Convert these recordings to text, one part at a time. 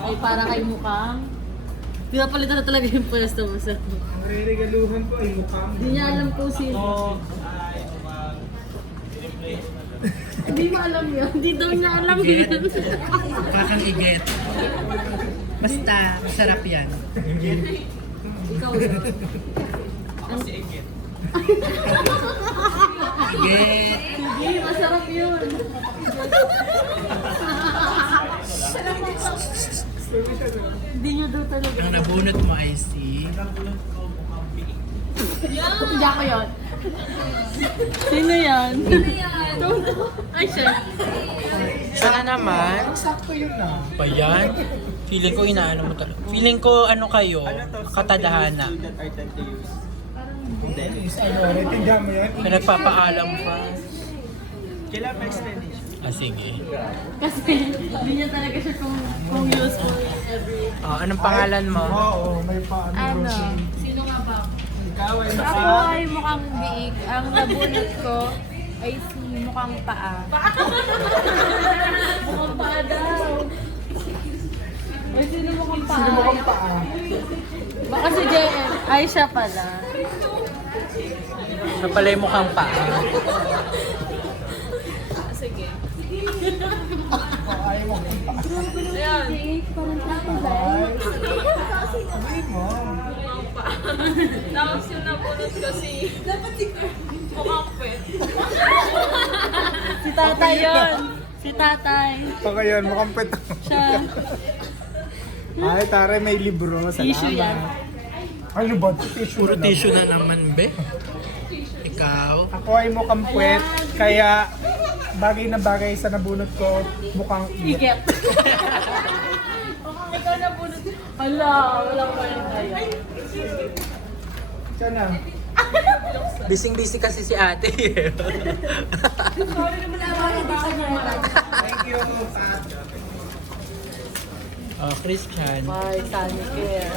Ay, para kay mukhang. Pinapalitan na talaga yung pwesto mo sa... Ang regaluhan ko ay mukhang. Hindi niya alam kung sino. Hindi mo alam yun. Hindi daw niya alam yun. Pakang iget. Basta, masarap yan. Ikaw yun. Iget. Hindi, masarap yun. Hindi niyo daw talaga. Ang nabunot mo ay si... Hindi ako yun. Sino yan? Ay, siya. Saka naman, Sakto yun na. ba yan? Feeling ko inaano mo talaga. Feeling ko ano kayo, katadhana. Ano, natindihan mo yan? Nagpapaalam pa. Kailan pa explanation? Ah, sige. Kasi hindi niya talaga siya kung useful in every... Anong pangalan mo? Oo, may paano. Ano? Sino nga ba? Ikaw ay Ako ay mukhang biik. Ang nabunot ko ay si mukhang paa. Mukhang paa daw. Ay, sino mukhang paa? Sino mo kang paa? Baka si JM. Ay, siya pala. Ano pala yung mukhang paa? Sige. Ay mo. Ayan. Parang tatay. Ay mo. Tapos yung nabunot ko si... Mukhang pet. Si tatay yun. Si tatay. Baka yan, mukhang pet. Siya. Ay, tare, may libro. Salamat. Tissue yan. Ano ba? Tissue Puro na tissue na naman, be. Ikaw? Ako ay mukhang puwet, kaya bagay na bagay sa nabunot ko, mukhang iit. Iget. Mukhang ikaw nabunot. Hala, wala ko yung kaya. Siya na. Busy-busy kasi si ate. Thank you, Pat. Oh, Christian. Bye, Sunny Care.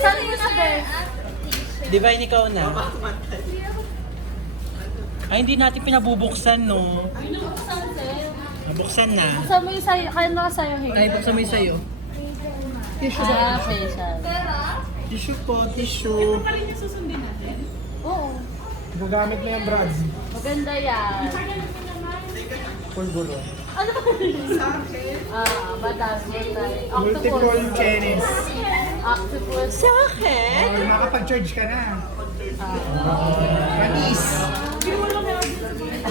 Saan mo na, be? Divine, ikaw na. Ay, hindi natin pinabubuksan, no? Binubuksan, sir. Nabuksan na. Buksan mo yung sayo. Kaya na sa'yo, Ay, Hing. buksan mo yung sa'yo. Facial. Tissue po, tissue. Oo. Gagamit mo yung Brad. Maganda yan. Pulburo. Ano ba yun? Batas, multi. Multiple tennis. Octopus. Oh, makapag-charge ka na. Manis.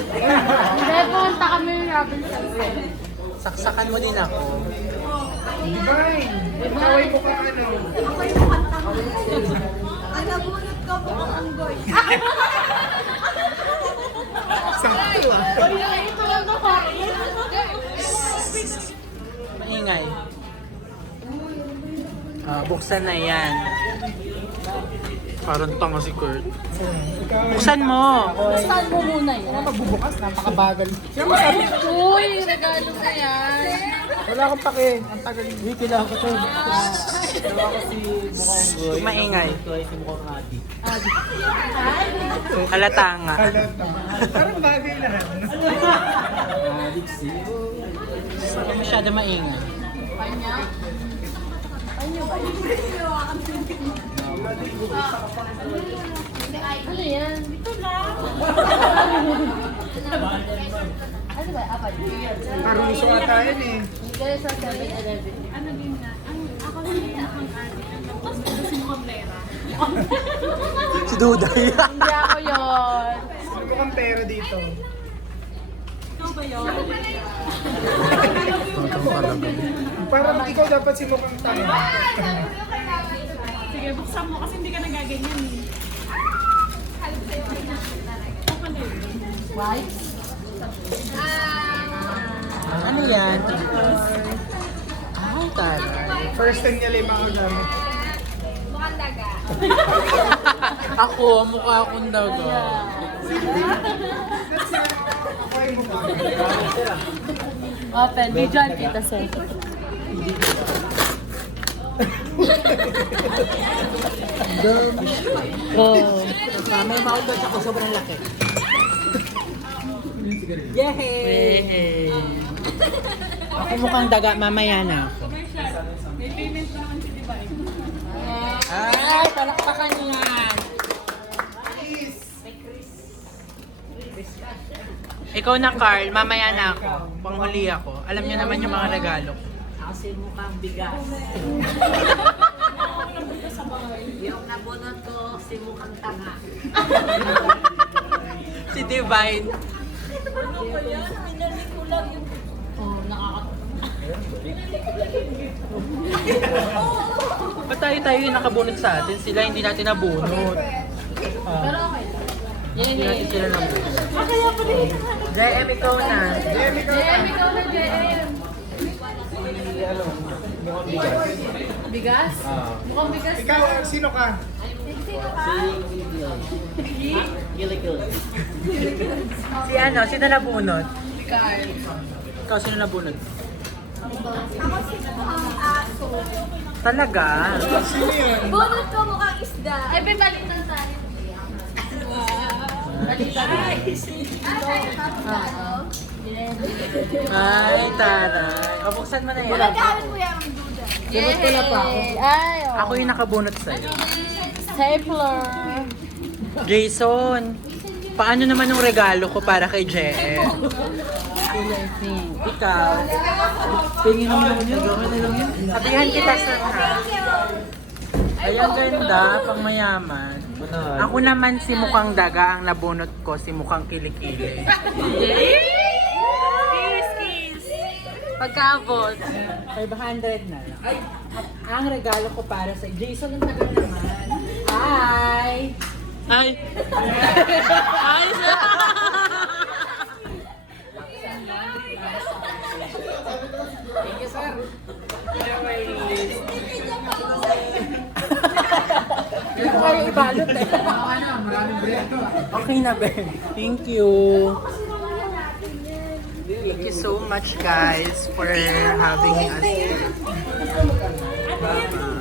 Hindi, pumunta kami yung Robinson. Saksakan mo din ako. Divine. Kaway mo ka ano. Ang nabunot ko mukhang anggoy. Sakto ah. Ay, ito lang ako. Maingay. Buksan na yan. Parang tanga si Kurt. Ikaw ay Buksan mo! Buksan mo muna yan. pagbubukas, napakabagal. Siya masabi. Uy, regalo na yan. Wala akong pake. Ang tagal. Uy, kailangan ko to. Maingay. Halata nga. Halata. Parang bagay na. Wala masyado maingay. Kanya. Ano yan? Dito lang. Ano ba? Apat. Karuso ata yan eh. Hindi kayo sa 7-Eleven. Ano din na? Ako din na akong ate. Tapos gusto mo kong pera. Si Duday. Hindi ako yun. Sino kang pera dito? Ikaw ba yun? Parang ikaw dapat si mukhang tanga. Sige, buksan mo kasi hindi ka nagaganyan eh. Wipes? Ano yan? Ah, taray. First time niya lima ako gamit. Mukhang daga. Ako, mukha akong daga. Ako ay mukha. Open. Visual kita, sir. Oh. May maulot ako, sobrang laki. Yehey! Ako mukhang daga, mamaya na ako. May payment naman si Divine. Ay, palakpakan yan! Ikaw na, Carl. Mamaya na ako. Panghuli ako. Alam niyo naman yung mga regalo ko. Kasi mukhang bigas. Yung nabunot ko, si mukhang tanga. Si Divine. Ba't tayo yung nakabunot sa atin? Sila hindi natin nabunot. Pero okay. Hindi natin sila nabunot. JM, ikaw na. JM, ikaw na. Ikaw na, JM. Bigas? Mukhang bigas. Ikaw, sino ka? Si ano? Sino nabunot? Ikaw, sino nabunot? Talaga? Sino yan? Bunot ko mukhang isda. Ay, may balitan tayo. Balitan. Ay, taray. O, buksan mo na yan. Gamit mo yung duda. Sunod ko na pa ako. Ay, Ako yung nakabunot sa'yo. Stapler. Jason, paano naman yung regalo ko para kay JM? Ikaw. Tingin mo yun. Sabihan kita sa Ay, ang ganda, pang mayaman. Ako naman si mukhang daga, ang nabunot ko si mukhang kilikili. Pagkabot. 500 na lang. Ay, ang regalo ko para sa Jason ang tagal naman. Hi! Ay! Ay! Thank you, sir. Hindi ko kayo ibalot eh. Maraming bredo. Okay na, Ben. Thank you. Thank you so much, guys, for having us here. Bye-bye.